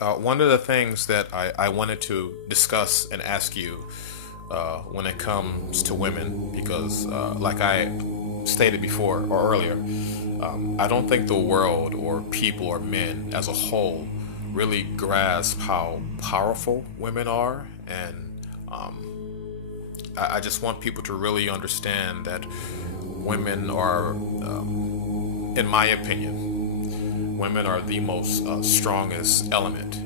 One of the things that I wanted to discuss and ask you when it comes to women, because like I stated before or earlier, I don't think the world or people or men as a whole really grasp how powerful women are. And I just want people to really understand that women are, in my opinion, women are the most strongest element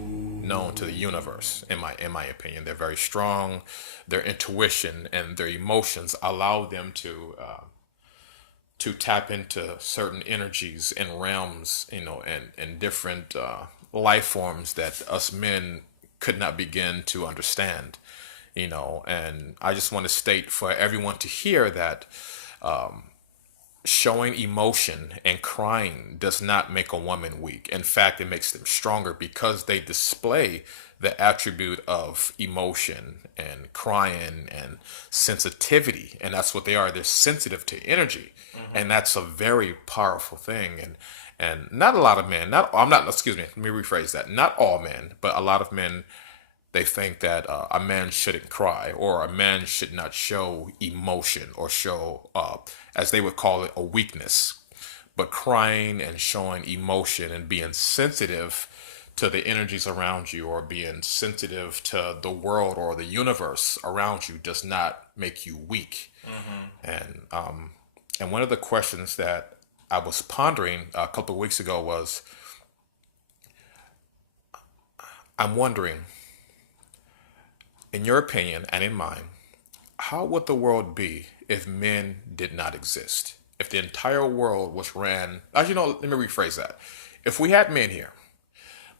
known to the universe. In my opinion, they're very strong. Their intuition and their emotions allow them to tap into certain energies and realms, and different life forms that us men could not begin to understand. And I just want to state for everyone to hear that showing emotion and crying does not make a woman weak. In fact, it makes them stronger because they display the attribute of emotion and crying and sensitivity. And that's what they are. They're sensitive to energy. And that's a very powerful thing. And not a lot of men, not, I'm not, excuse me, let me rephrase that. Not all men, but a lot of men, they think that a man shouldn't cry or a man should not show emotion or show, as they would call it, a weakness. But crying and showing emotion and being sensitive to the energies around you or being sensitive to the world or the universe around you does not make you weak. And one of the questions that I was pondering a couple of weeks ago was, I'm wondering, in your opinion and in mine, how would the world be if men did not exist? If the entire world was ran, actually, no, let me rephrase that. If we had men here,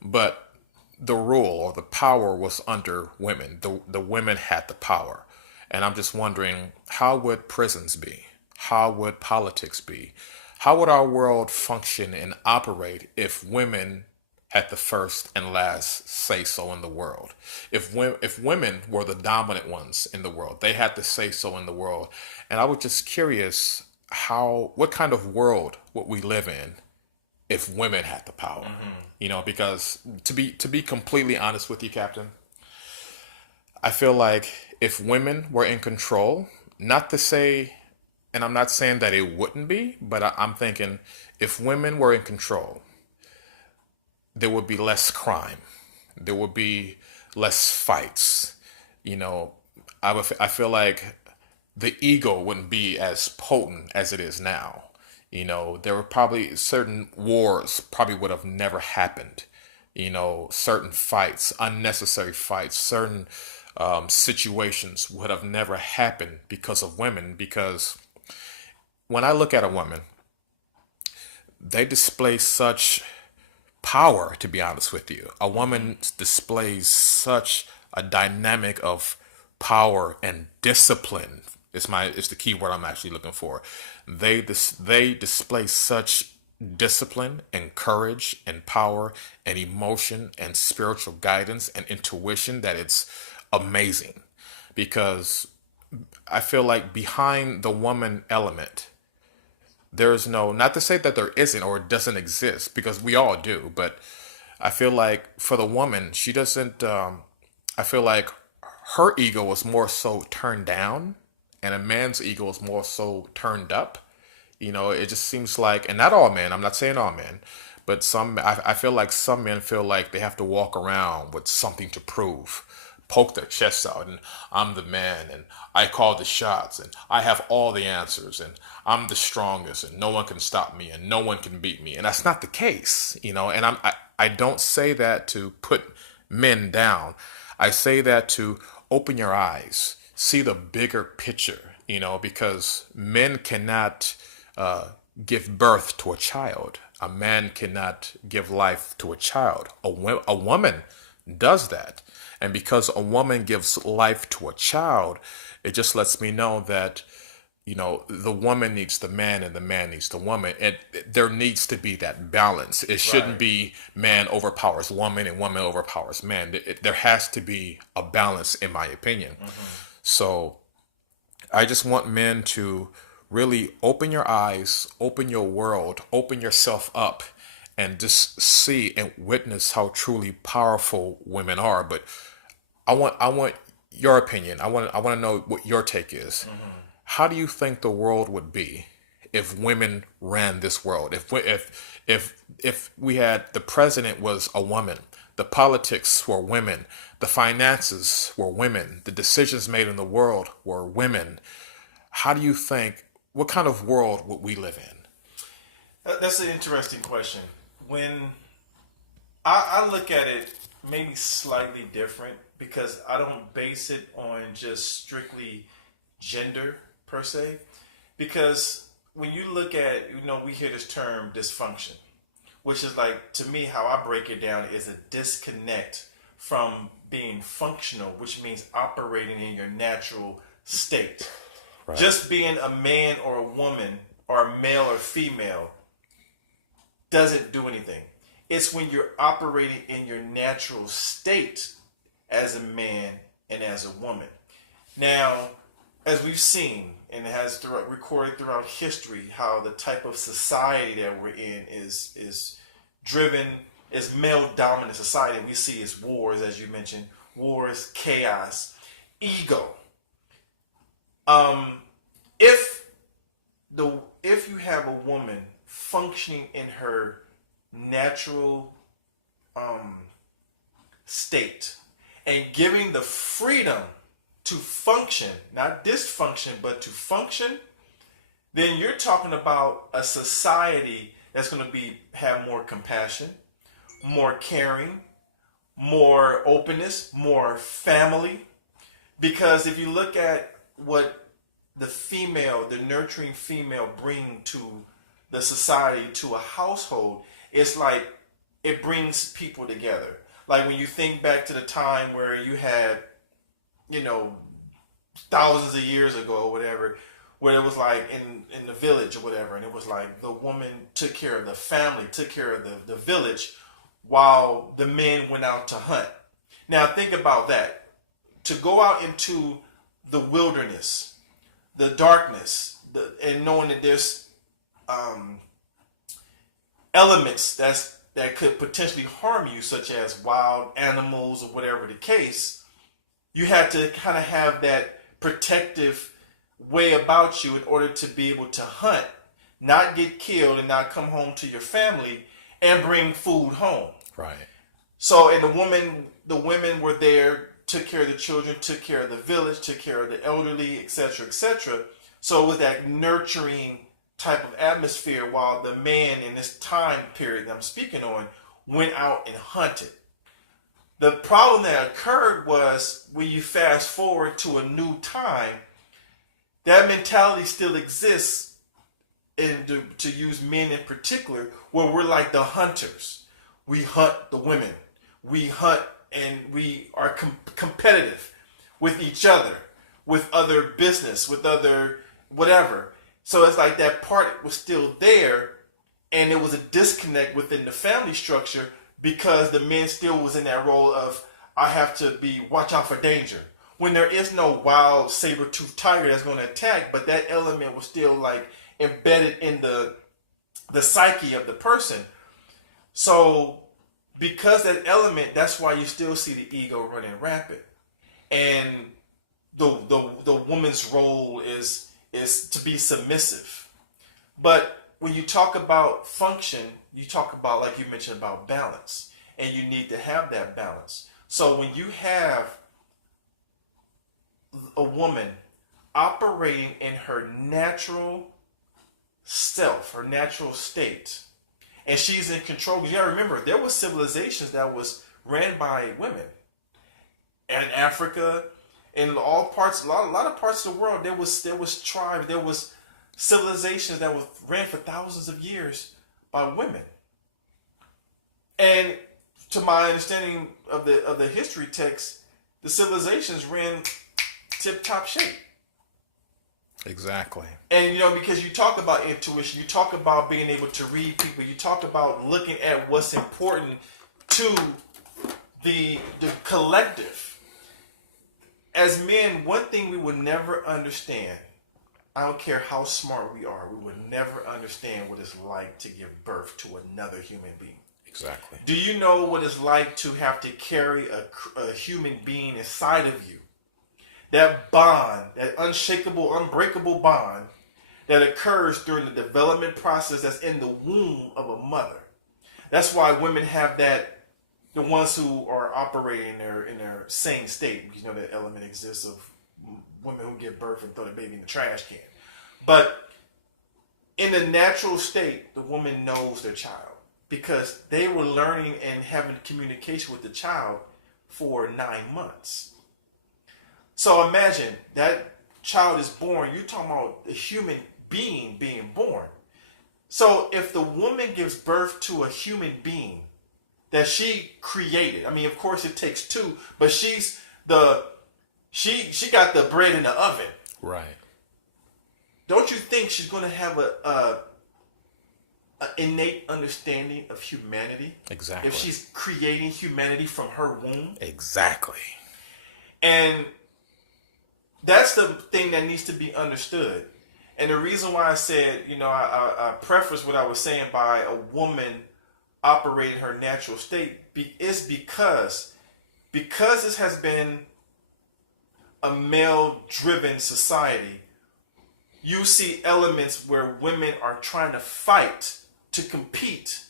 but the rule or the power was under women, the women had the power. And I'm just wondering, how would prisons be? How would politics be? How would our world function and operate if women had the first and last say so in the world? If women were the dominant ones in the world, they had the say so in the world. And I was just curious, what kind of world would we live in if women had the power? Because to be completely honest with you, Captain, I feel like if women were in control, not to say, and I'm not saying that it wouldn't be, but I'm thinking if women were in control, there would be less crime. There would be less fights. You know, I feel like the ego wouldn't be as potent as it is now. There were probably certain wars probably would have never happened. Certain fights, unnecessary fights, certain situations would have never happened because of women. Because when I look at a woman, they display such power, to be honest with you. A woman displays such a dynamic of power and discipline. It's the key word I'm actually looking for. They display such discipline and courage and power and emotion and spiritual guidance and intuition that it's amazing. Because I feel like behind the woman element, there's no, not to say that there isn't or it doesn't exist, because we all do, but I feel like for the woman, she doesn't, I feel like her ego was more so turned down and a man's ego is more so turned up. It just seems like, and not all men, I'm not saying all men, but I feel like some men feel like they have to walk around with something to prove, poke their chests out, and I'm the man, and I call the shots, and I have all the answers, and I'm the strongest, and no one can stop me, and no one can beat me. And that's not the case. And I don't say that to put men down. I say that to open your eyes, see the bigger picture, because men cannot give birth to a child. A man cannot give life to a child. A woman does that. And because a woman gives life to a child, it just lets me know that, the woman needs the man and the man needs the woman. And there needs to be that balance. It shouldn't Right. be man overpowers woman and woman overpowers man. There has to be a balance, in my opinion. So I just want men to really open your eyes, open your world, open yourself up, and just see and witness how truly powerful women are. But I want your opinion. I want to know what your take is. How do you think the world would be if women ran this world? If we had the president was a woman, the politics were women, the finances were women, the decisions made in the world were women. How do you think? What kind of world would we live in? That's an interesting question. When I look at it maybe slightly different because I don't base it on just strictly gender per se. Because when you look at, we hear this term dysfunction, which is like, to me, how I break it down is a disconnect from being functional, which means operating in your natural state. Right. Just being a man or a woman or a male or female doesn't do anything. It's when you're operating in your natural state as a man and as a woman. Now, as we've seen, and it has recorded throughout history, how the type of society that we're in is driven, is male-dominant society. We see is wars, as you mentioned, wars, chaos, ego. If you have a woman functioning in her natural state and giving the freedom to function, not dysfunction, but to function, then you're talking about a society that's going to have more compassion, more caring, more openness, more family. Because if you look at what the nurturing female bring to the society, to a household, it's like it brings people together. Like when you think back to the time where you had, thousands of years ago or whatever, where it was like in the village or whatever, and it was like the woman took care of the family, took care of the village, while the men went out to hunt. Now think about that. To go out into the wilderness, the darkness, and knowing that there's elements that could potentially harm you, such as wild animals or whatever the case, you had to kind of have that protective way about you in order to be able to hunt, not get killed, and not come home to your family and bring food home. Right. So, and the women were there, took care of the children, took care of the village, took care of the elderly, etc., etc. So it was that nurturing type of atmosphere, while the man in this time period that I'm speaking on went out and hunted. The problem that occurred was when you fast forward to a new time, that mentality still exists, and to use men in particular, where we're like the hunters. We hunt the women. We hunt and we are competitive with each other, with other business, with other whatever. So it's like that part was still there, and it was a disconnect within the family structure because the men still was in that role of, I have to watch out for danger. When there is no wild saber-toothed tiger that's going to attack, but that element was still like embedded in the psyche of the person. So because that element, that's why you still see the ego running rapid. And the woman's role is to be submissive. But when you talk about function, you talk about, like you mentioned, about balance. And you need to have that balance. So when you have a woman operating in her natural self, her natural state, and she's in control, because you gotta remember, there was civilizations that was ran by women. And in Africa, in all parts, a lot of parts of the world, there was tribes, there was civilizations that was ran for thousands of years by women. And to my understanding of the history text, the civilizations ran tip-top shape. Exactly. And because you talk about intuition, you talk about being able to read people, you talk about looking at what's important to the collective. As men, one thing we will never understand I don't care how smart we are, we would never understand what it's like to give birth to another human being. Exactly. Do you know what it's like to have to carry a human being inside of you? That bond, that unshakable, unbreakable bond that occurs during the development process that's in the womb of a mother. That's why women have that, the ones who are operating in their sane state. You know, that element exists of women who give birth and throw the baby in the trash can. But in the natural state, the woman knows their child because they were learning and having communication with the child for 9 months. So imagine that child is born. You're talking about a human being being born. So if the woman gives birth to a human being that she created, I mean, of course it takes two, but she got the bread in the oven. Right. Don't you think she's going to have a innate understanding of humanity? Exactly. If she's creating humanity from her womb? Exactly. And that's the thing that needs to be understood. And the reason why I said, I preface what I was saying by a woman operating her natural state is because this has been a male-driven society. You see elements where women are trying to fight to compete,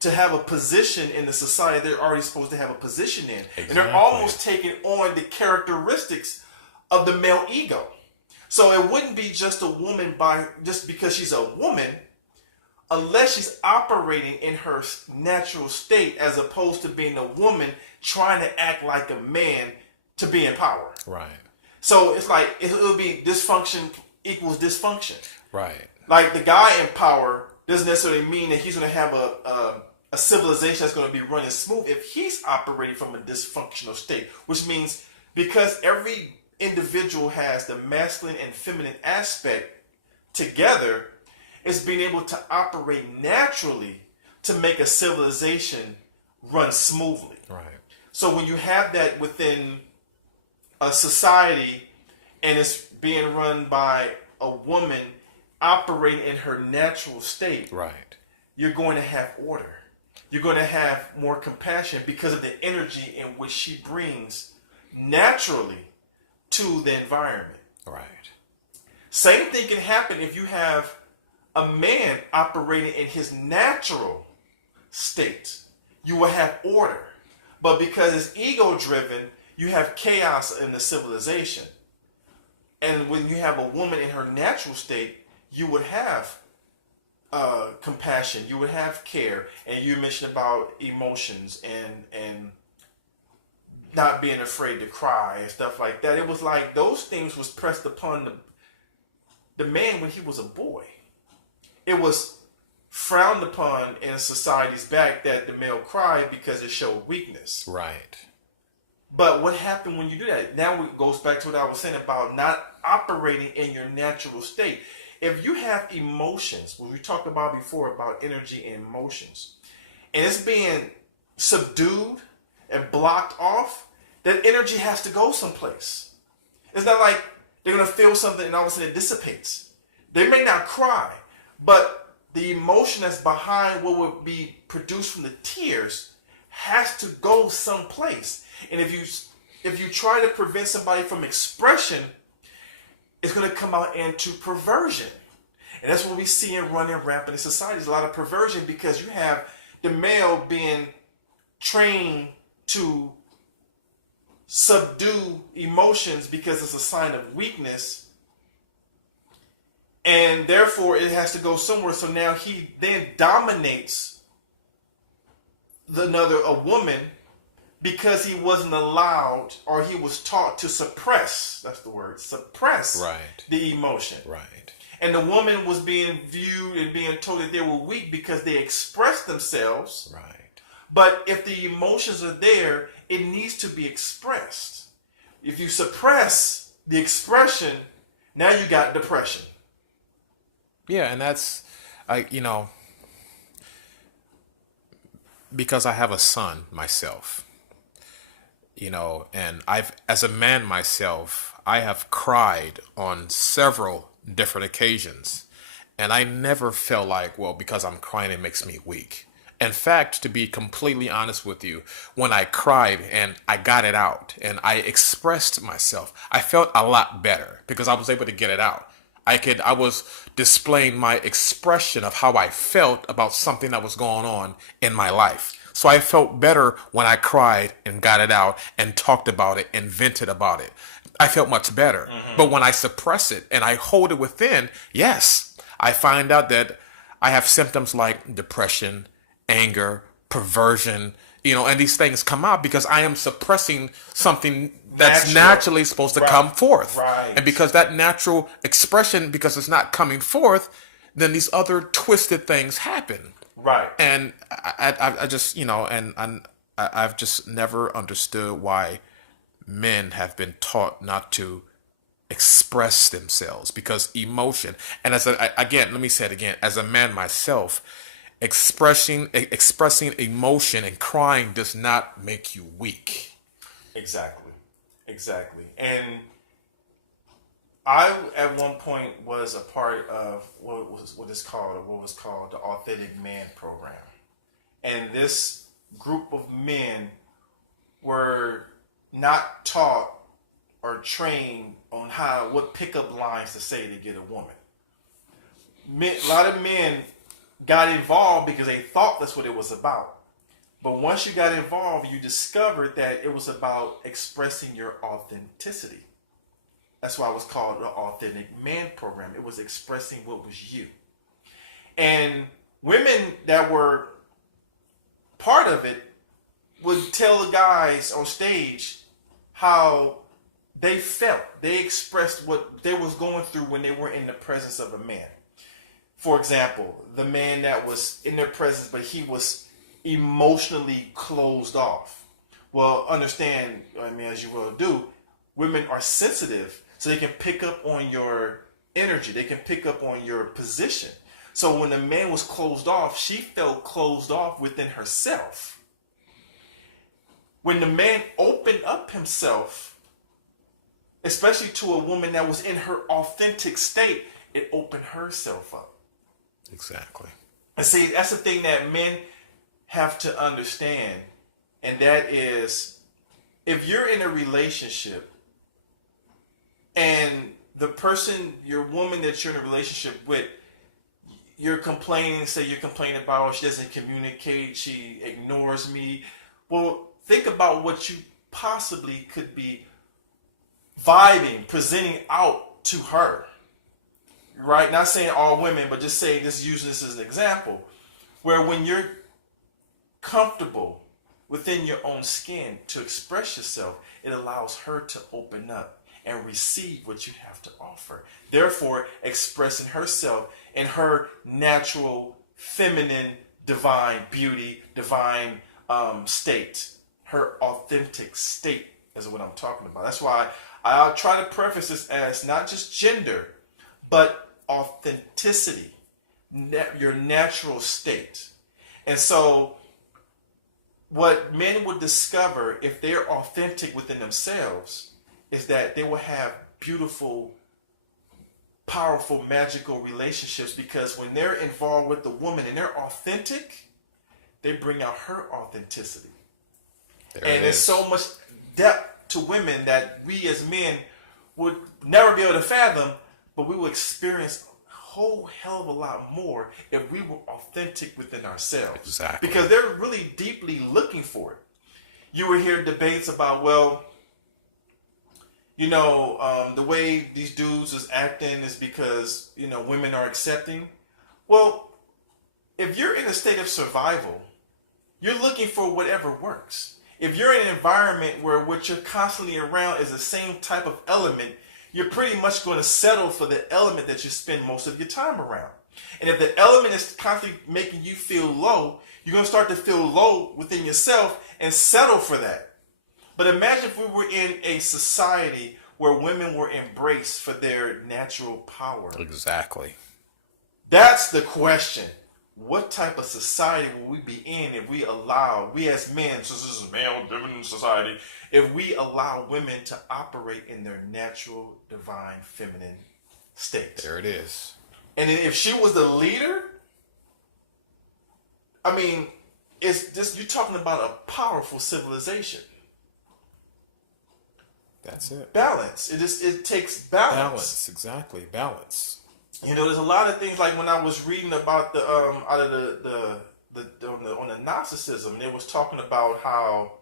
to have a position in the society they're already supposed to have a position in. Exactly. And they're almost taking on the characteristics of the male ego. So it wouldn't be just a woman just because she's a woman, unless she's operating in her natural state, as opposed to being a woman trying to act like a man to be in power. Right. So it's like it'll be dysfunction equals dysfunction. Right. Like the guy in power doesn't necessarily mean that he's going to have a civilization that's going to be running smooth if he's operating from a dysfunctional state, which means because every individual has the masculine and feminine aspect together, it's being able to operate naturally to make a civilization run smoothly. Right. So when you have that within a society and it's being run by a woman operating in her natural state, right, you're going to have order. You're going to have more compassion because of the energy in which she brings naturally to the environment. Right. Same thing can happen if you have a man operating in his natural state. You will have order. But because it's ego driven, you have chaos in the civilization. And when you have a woman in her natural state, you would have compassion, you would have care, and you mentioned about emotions and not being afraid to cry and stuff like that. It was like those things was pressed upon the man when he was a boy. It was frowned upon in society's back that the male cried because it showed weakness. Right. But what happened when you do that? Now it goes back to what I was saying about not operating in your natural state. If you have emotions, what we talked about before about energy and emotions, and it's being subdued and blocked off, that energy has to go someplace. It's not like they're going to feel something and all of a sudden it dissipates. They may not cry, but the emotion that's behind what would be produced from the tears has to go someplace. And if you try to prevent somebody from expression, it's going to come out into perversion. And that's what we see in running rampant in society. There's a lot of perversion because you have the male being trained to subdue emotions because it's a sign of weakness. And therefore it has to go somewhere. So now he then dominates a woman because he wasn't allowed, or he was taught to suppress, that's the word, suppress right, the emotion. Right. And the woman was being viewed and being told that they were weak because they expressed themselves. Right. But if the emotions are there, it needs to be expressed. If you suppress the expression, now you got depression. Yeah, and that's, because I have a son myself, and as a man myself, I have cried on several different occasions. And I never felt like, well, because I'm crying, it makes me weak. In fact, to be completely honest with you, when I cried and I got it out and I expressed myself, I felt a lot better because I was able to get it out. I was displaying my expression of how I felt about something that was going on in my life. So I felt better when I cried and got it out and talked about it and vented about it. I felt much better. But when I suppress it and I hold it within, yes, I find out that I have symptoms like depression, anger, perversion, and these things come out because I am suppressing something that's Natural. naturally supposed to Right. come forth. Right. And because that natural expression, because it's not coming forth, then these other twisted things happen. Right. And I just, I've just never understood why men have been taught not to express themselves because emotion, and again, let me say it again, as a man myself, expressing emotion and crying does not make you weak. Exactly. Exactly. And I at one point was a part of what was called the Authentic Man program. And this group of men were not taught or trained on what pickup lines to say to get a woman. A lot of men got involved because they thought that's what it was about. But once you got involved, you discovered that it was about expressing your authenticity. That's why it was called the Authentic Man program. It was expressing what was you. And women that were part of it would tell the guys on stage how they felt. They expressed what they was going through when they were in the presence of a man. For example, the man that was in their presence, but he was emotionally closed off. Well, understand, as you well do, women are sensitive, so they can pick up on your energy. They can pick up on your position. So when the man was closed off, she felt closed off within herself. When the man opened up himself, especially to a woman that was in her authentic state, it opened herself up. Exactly. And see, that's the thing that men have to understand. And that is, if you're in a relationship and the person, your woman that you're in a relationship with, you're complaining about, oh, she doesn't communicate, she ignores me. Well, think about what you possibly could be presenting out to her. Right? Not saying all women, but just using this as an example. Where when you're comfortable within your own skin to express yourself, it allows her to open up and receive what you have to offer. Therefore, expressing herself in her natural, feminine, divine beauty, divine state. Her authentic state is what I'm talking about. That's why I'll try to preface this as not just gender, but authenticity, your natural state. And so what men would discover if they're authentic within themselves is that they will have beautiful, powerful, magical relationships, because when they're involved with the woman and they're authentic, they bring out her authenticity. And there's so much depth to women that we as men would never be able to fathom, but we will experience a whole hell of a lot more if we were authentic within ourselves. Exactly. Because they're really deeply looking for it. You will hear debates about, well, the way these dudes is acting is because, women are accepting. Well, if you're in a state of survival, you're looking for whatever works. If you're in an environment where what you're constantly around is the same type of element, you're pretty much going to settle for the element that you spend most of your time around. And if the element is constantly making you feel low, you're going to start to feel low within yourself and settle for that. But imagine if we were in a society where women were embraced for their natural power. Exactly. That's the question. What type of society will we be in if we as men, so this is a male-driven society, if we allow women to operate in their natural, divine, feminine state. There it is. And then if she was the leader, I mean, it's just, you're talking about a powerful civilization. That's it. Balance. It takes balance. Balance, exactly. Balance. You know, there's a lot of things, like when I was reading about the out of on the Gnosticism, it was talking about how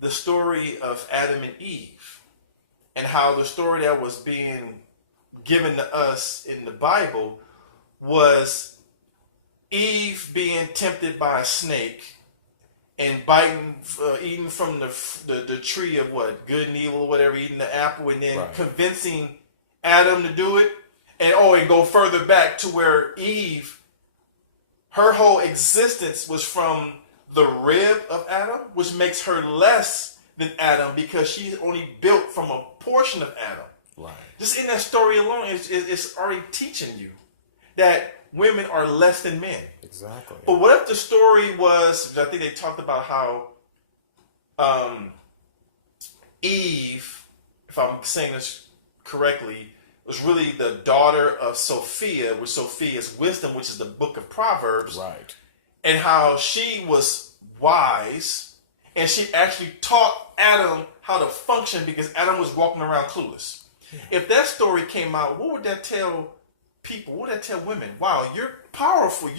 the story of Adam and Eve, and how the story that was being given to us in the Bible was Eve being tempted by a snake and eating from the tree of what, good and evil, or whatever, eating the apple, and then convincing Adam to do it, and go further back to where Eve, her whole existence was from the rib of Adam, which makes her less than Adam because she's only built from a portion of Adam. Right. Just in that story alone, it's already teaching you that women are less than men. Exactly. But what if the story was, I think they talked about how Eve, if I'm saying this correctly, was really the daughter of Sophia, which Sophia's wisdom, which is the book of Proverbs. Right. And how she was wise, and she actually taught Adam how to function because Adam was walking around clueless. If that story came out, what would that tell people? What would that tell women? Wow, you're powerful.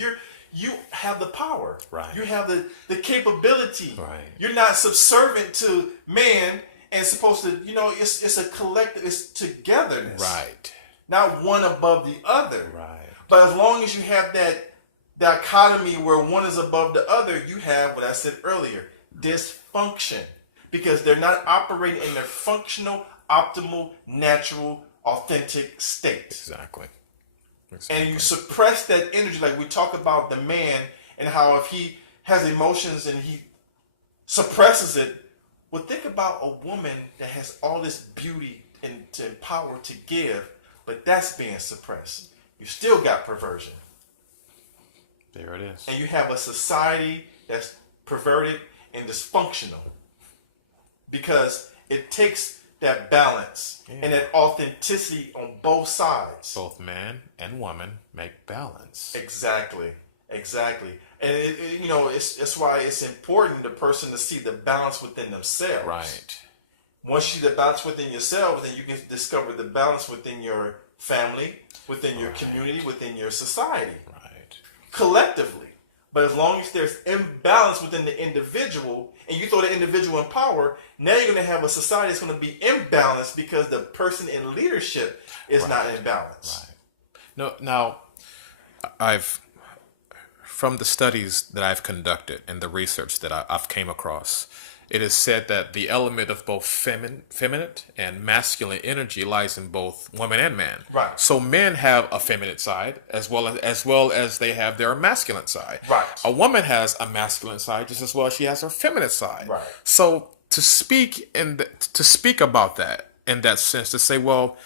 You have the power. Right. You have the capability. Right. You're not subservient to man and supposed to, it's a collective, it's togetherness. Right. Not one above the other. Right. But as long as you have that dichotomy where one is above the other, you have what I said earlier, dysfunction. Because they're not operating in their functional, optimal, natural, authentic state. Exactly. And you suppress that energy, like we talk about the man and how if he has emotions and he suppresses it. Well, think about a woman that has all this beauty and power to give, but that's being suppressed. You still got perversion. There it is. And you have a society that's perverted and dysfunctional because it takes that balance and that authenticity on both sides. Both man and woman make balance. Exactly. And it's why it's important the person to see the balance within themselves. Right. Once you see the balance within yourself, then you can discover the balance within your family, within your community, within your society. Right. Collectively. But as long as there's imbalance within the individual, and you throw the individual in power, now you're going to have a society that's going to be imbalanced because the person in leadership is not in balance. Right. No, now, from the studies that I've conducted and the research that I've came across, it is said that the element of both feminine and masculine energy lies in both woman and man. Right. So men have a feminine side as well as they have their masculine side. Right. A woman has a masculine side just as well as she has her feminine side. Right. So to speak about that in that sense, to say, well,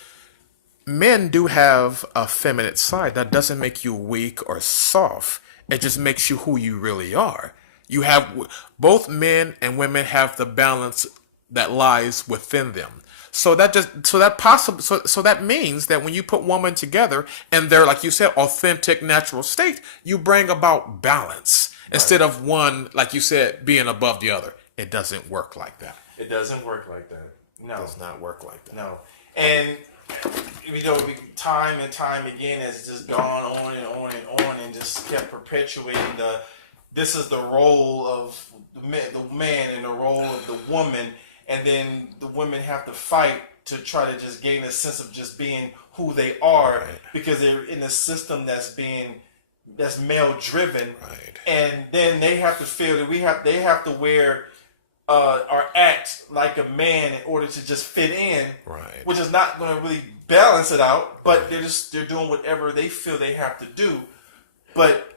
men do have a feminine side, that doesn't make you weak or soft. It just makes you who you really are. You have both men and women have the balance that lies within them. So that means that when you put women together and they're, like you said, authentic, natural state, you bring about balance instead of one, like you said, being above the other. It doesn't work like that. It doesn't work like that. No. It does not work like that. No. And time and time again has just gone on and on and on and just kept perpetuating this is the role of the man and the role of the woman, and then the women have to fight to try to just gain a sense of just being who they are, because they're in a system that's male driven, and then they have to feel that they have to wear or act like a man in order to just fit in, which is not going to really balance it out. But they're doing whatever they feel they have to do, but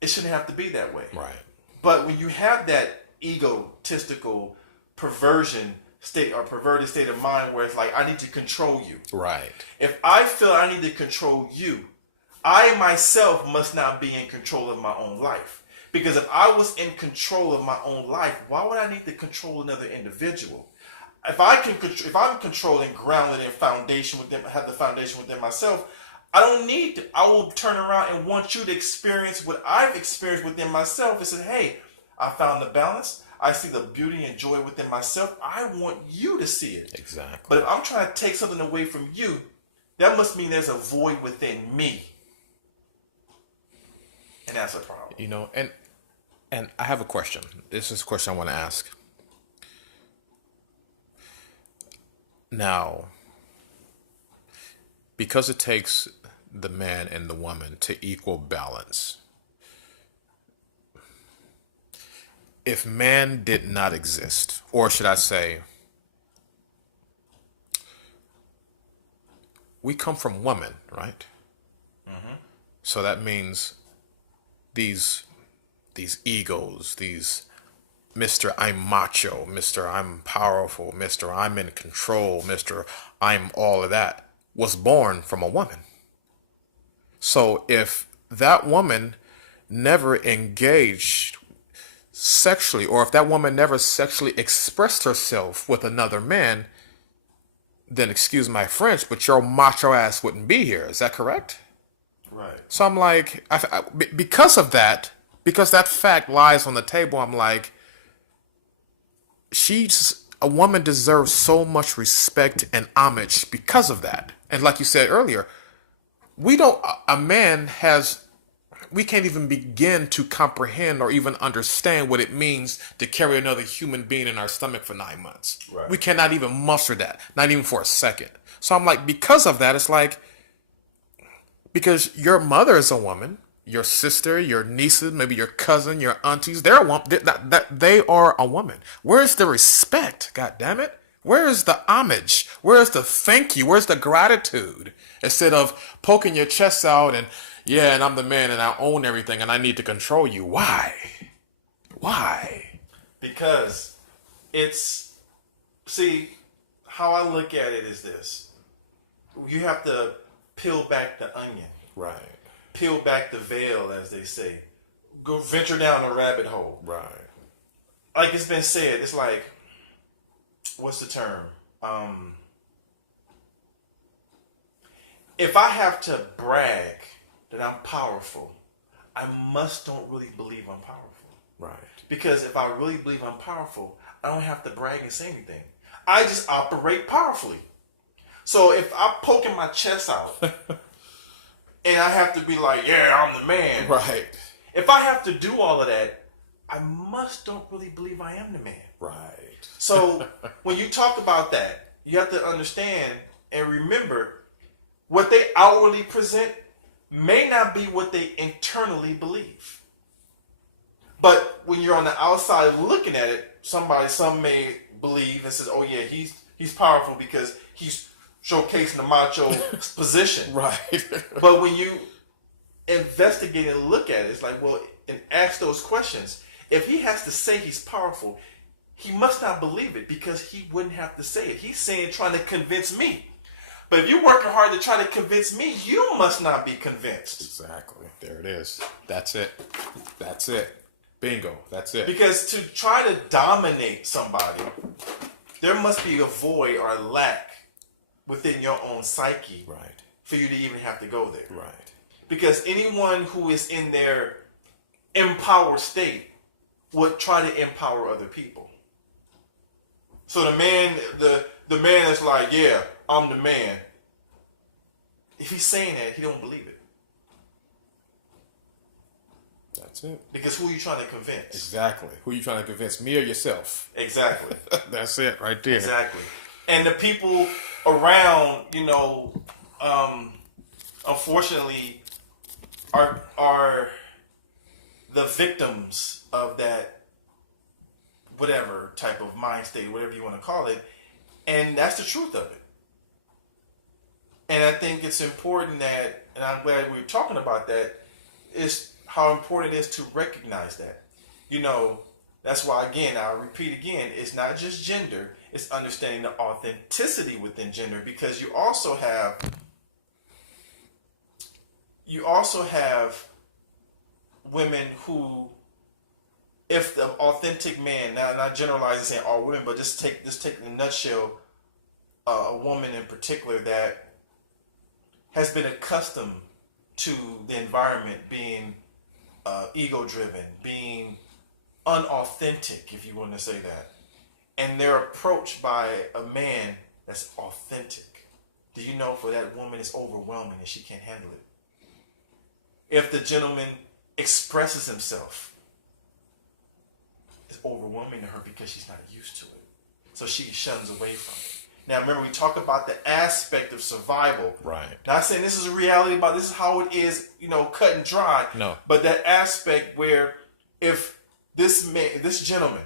it shouldn't have to be that way. Right. But when you have that egotistical perversion state or perverted state of mind where it's like, I need to control you. Right. If I feel I need to control you, I myself must not be in control of my own life. Because if I was in control of my own life, why would I need to control another individual? if I'm controlling, grounded in foundation within, have the foundation within myself, I don't need to. I will turn around and want you to experience what I've experienced within myself and say, hey, I found the balance. I see the beauty and joy within myself. I want you to see it. Exactly. But if I'm trying to take something away from you, that must mean there's a void within me. And that's a problem. You know, and I have a question. This is a question I want to ask. Now, because it takes the man and the woman to equal balance, if man did not exist, or should I say, we come from woman, right? So that means these egos, these Mr. I'm macho, Mr. I'm powerful, Mr. I'm in control, Mr. I'm all of that, was born from a woman. So if that woman never engaged sexually, or if that woman never sexually expressed herself with another man, then excuse my French, but your macho ass wouldn't be here. Is that correct? Right. So I'm like, because of that, because that fact lies on the table, I'm like, a woman deserves so much respect and homage because of that. And like you said earlier, we can't even begin to comprehend or even understand what it means to carry another human being in our stomach for 9 months. Right. We cannot even muster that, not even for a second. So I'm like, because of that, it's like, because your mother is a woman, your sister, your nieces, maybe your cousin, your aunties, they're a woman. They are a woman. Where's the respect? God damn it! Where is the homage? Where is the thank you? Where's the gratitude? Instead of poking your chest out and and I'm the man and I own everything and I need to control you. Why? Why? Because see, how I look at it is this: you have to peel back the onion. Right. Peel back the veil, as they say. Go venture down the rabbit hole. Right. Like it's been said, it's like, what's the term? If I have to brag that I'm powerful, I don't really believe I'm powerful. Right. Because if I really believe I'm powerful, I don't have to brag and say anything. I just operate powerfully. So if I'm poking my chest out and I have to be like, yeah, I'm the man. Right. If I have to do all of that, I don't really believe I am the man. Right. So when you talk about that, you have to understand and remember what they outwardly present may not be what they internally believe. But when you're on the outside looking at it, some may believe and says, oh yeah, he's powerful because he's showcasing the macho position. Right. But when you investigate and look at it, it's like, well, and ask those questions. If he has to say he's powerful, he must not believe it because he wouldn't have to say it. He's saying, trying to convince me. But if you're working hard to try to convince me, you must not be convinced. Exactly. There it is. That's it. That's it. Bingo. That's it. Because to try to dominate somebody, there must be a void or a lack within your own psyche. Right. For you to even have to go there. Right. Because anyone who is in their empowered state would try to empower other people. So the man is like, yeah, I'm the man. If he's saying that, he don't believe it. That's it. Because who are you trying to convince? Exactly. Who are you trying to convince? Me or yourself? Exactly. That's it right there. Exactly. And the people around, unfortunately, are the victims of that whatever type of mind state, whatever you want to call it. And that's the truth of it. And I think it's important that, and I'm glad we're talking about that, is how important it is to recognize that. That's why, again, I'll repeat again, it's not just gender, it's understanding the authenticity within gender, because you also have women who if the authentic man, now not generalizing saying all women, but just take in a nutshell, a woman in particular that has been accustomed to the environment being ego driven, being unauthentic, if you want to say that, and they're approached by a man that's authentic. Do you know for that woman it's overwhelming and she can't handle it? If the gentleman expresses himself, it's overwhelming to her because she's not used to it. So she shuns away from it. Now remember, we talk about the aspect of survival. Right. Not saying this is a reality, but this is how it is, cut and dry. No. But that aspect where if this man, this gentleman,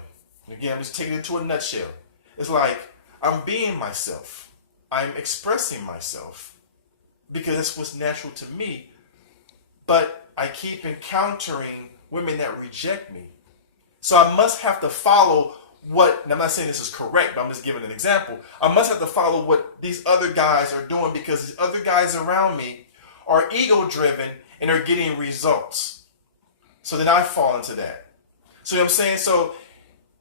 again, I'm just taking it to a nutshell, it's like, I'm being myself. I'm expressing myself because that's what's natural to me. But I keep encountering women that reject me. So I must have to follow what, and I'm not saying this is correct, but I'm just giving an example. I must have to follow what these other guys are doing because these other guys around me are ego driven and are getting results. So then I fall into that. So you know what I'm saying? So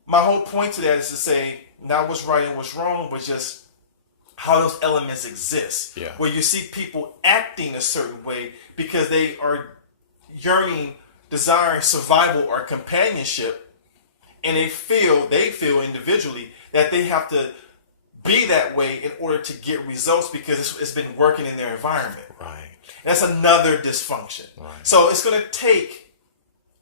my whole point to that is to say not what's right and what's wrong, but just how those elements exist. Yeah. Where you see people acting a certain way because they are yearning, desiring survival or companionship, and they feel individually that they have to be that way in order to get results because it's been working in their environment. Right. That's another dysfunction. Right. So it's going to take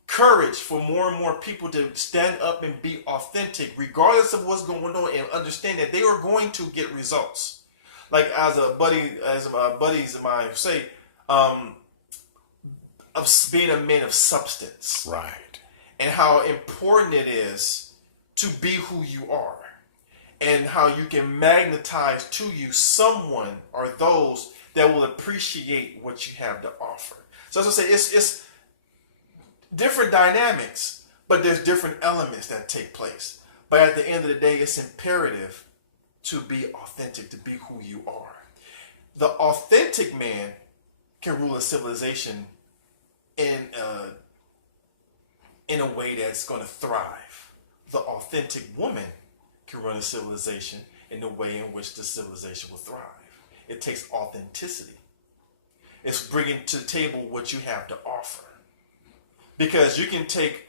courage for more and more people to stand up and be authentic regardless of what's going on, and understand that they are going to get results. Like as my buddies of mine say, of being a man of substance. Right. And how important it is to be who you are, and how you can magnetize to you someone or those that will appreciate what you have to offer. So as I say, it's different dynamics, but there's different elements that take place. But at the end of the day, it's imperative to be authentic, to be who you are. The authentic man can rule a civilization in a way that's going to thrive. The authentic woman can run a civilization in the way in which the civilization will thrive. It takes authenticity. It's bringing to the table what you have to offer. Because if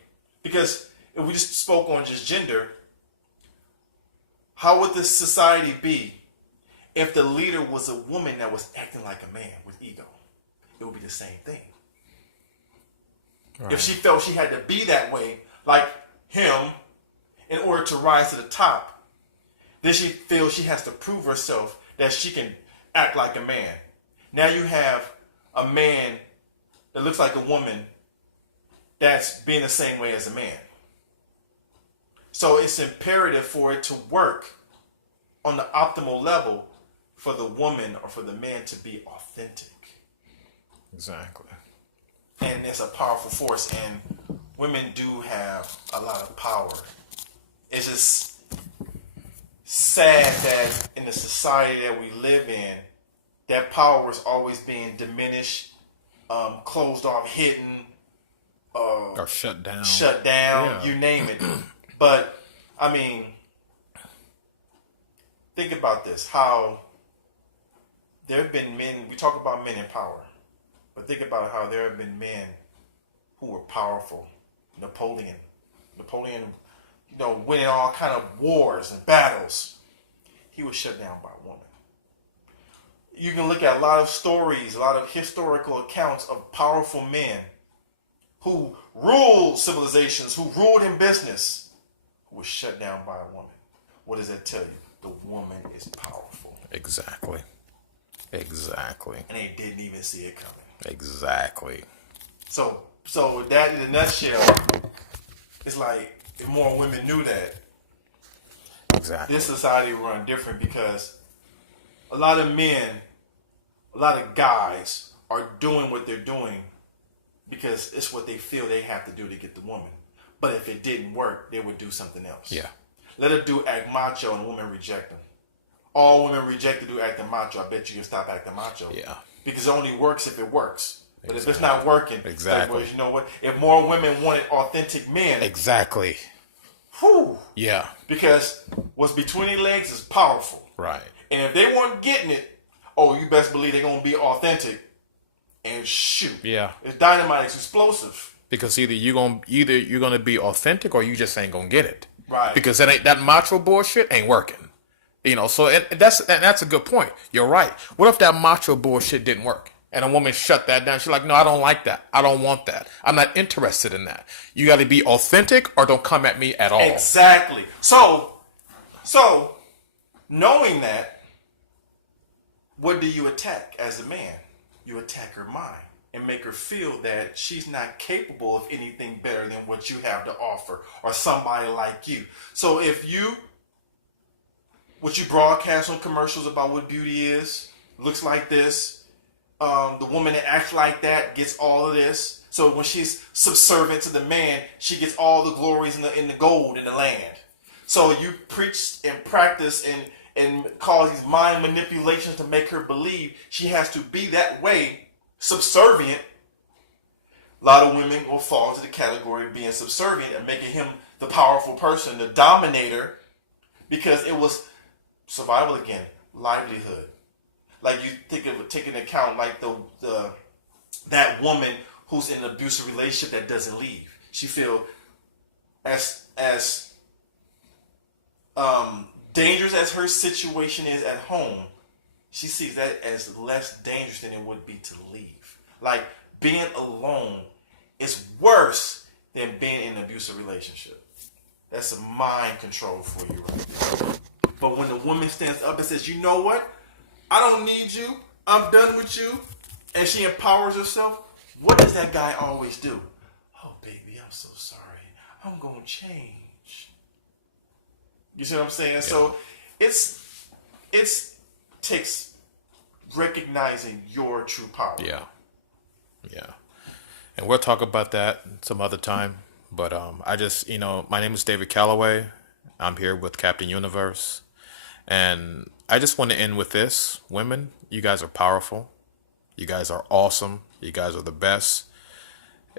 we just spoke on just gender, how would this society be if the leader was a woman that was acting like a man with ego? It would be the same thing. Right. If she felt she had to be that way, like him, in order to rise to the top, then she feels she has to prove herself that she can act like a man. Now you have a man that looks like a woman that's being the same way as a man. So it's imperative for it to work on the optimal level for the woman or for the man to be authentic. Exactly. And it's a powerful force, and women do have a lot of power. It's just sad that in the society that we live in, that power is always being diminished, closed off, hidden, or shut down. Yeah. You name it. But, I mean, think about this, how there have been men, we talk about men in power, but think about how there have been men who were powerful. Napoleon, winning all kind of wars and battles. He was shut down by a woman. You can look at a lot of stories, a lot of historical accounts of powerful men who ruled civilizations, who ruled in business, who was shut down by a woman. What does that tell you? The woman is powerful. Exactly. And they didn't even see it coming. Exactly. So that in a nutshell, it's like if more women knew that, exactly, this society would run different, because a lot of men, a lot of guys are doing what they're doing because it's what they feel they have to do to get the woman. But if it didn't work, they would do something else. Yeah. Let a dude act macho and a woman reject him. All women reject the dude acting macho. I bet you can stop acting macho. Yeah. Because it only works if it works. But if it's Exactly. not working, it's like, well, Exactly. you know what? If more women wanted authentic men, Exactly. whew, Yeah. because what's between their legs is powerful. Right. And if they weren't getting it, oh, you best believe they're gonna be authentic and shoot. Yeah. It's dynamite, it's explosive. Because either you're gonna be authentic or you just ain't gonna get it. Right. Because that macho bullshit ain't working. So that's a good point. You're right. What if that macho bullshit didn't work? And a woman shut that down. She's like, no, I don't like that. I don't want that. I'm not interested in that. You got to be authentic or don't come at me at all. Exactly. So knowing that, what do you attack as a man? You attack her mind and make her feel that she's not capable of anything better than what you have to offer or somebody like you. So if what you broadcast on commercials about what beauty is, looks like this, the woman that acts like that gets all of this. So when she's subservient to the man, she gets all the glories in the gold in the land. So you preach and practice and cause these mind manipulations to make her believe she has to be that way, subservient. A lot of women will fall into the category of being subservient and making him the powerful person, the dominator, because it was survival again, livelihood. Like you take into account like that woman who's in an abusive relationship that doesn't leave. She feel as dangerous as her situation is at home, she sees that as less dangerous than it would be to leave. Like being alone is worse than being in an abusive relationship. That's a mind control for you right there. But when the woman stands up and says, you know what? I don't need you. I'm done with you. And she empowers herself. What does that guy always do? Oh, baby, I'm so sorry. I'm going to change. You see what I'm saying? Yeah. So it's takes recognizing your true power. Yeah. Yeah. And we'll talk about that some other time. But my name is David Calloway. I'm here with Captain Universe. And I just want to end with this. Women, you guys are powerful. You guys are awesome. You guys are the best.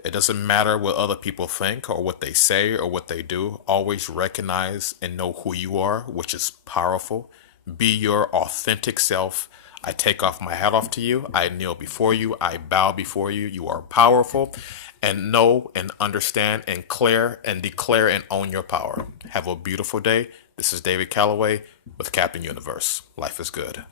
It doesn't matter what other people think or what they say or what they do. Always recognize and know who you are, which is powerful. Be your authentic self. I take off my hat off to you. I kneel before you. I bow before you. You are powerful. And know and understand and declare and own your power. Have a beautiful day. This is David Calloway with Captain Universe. Life is good.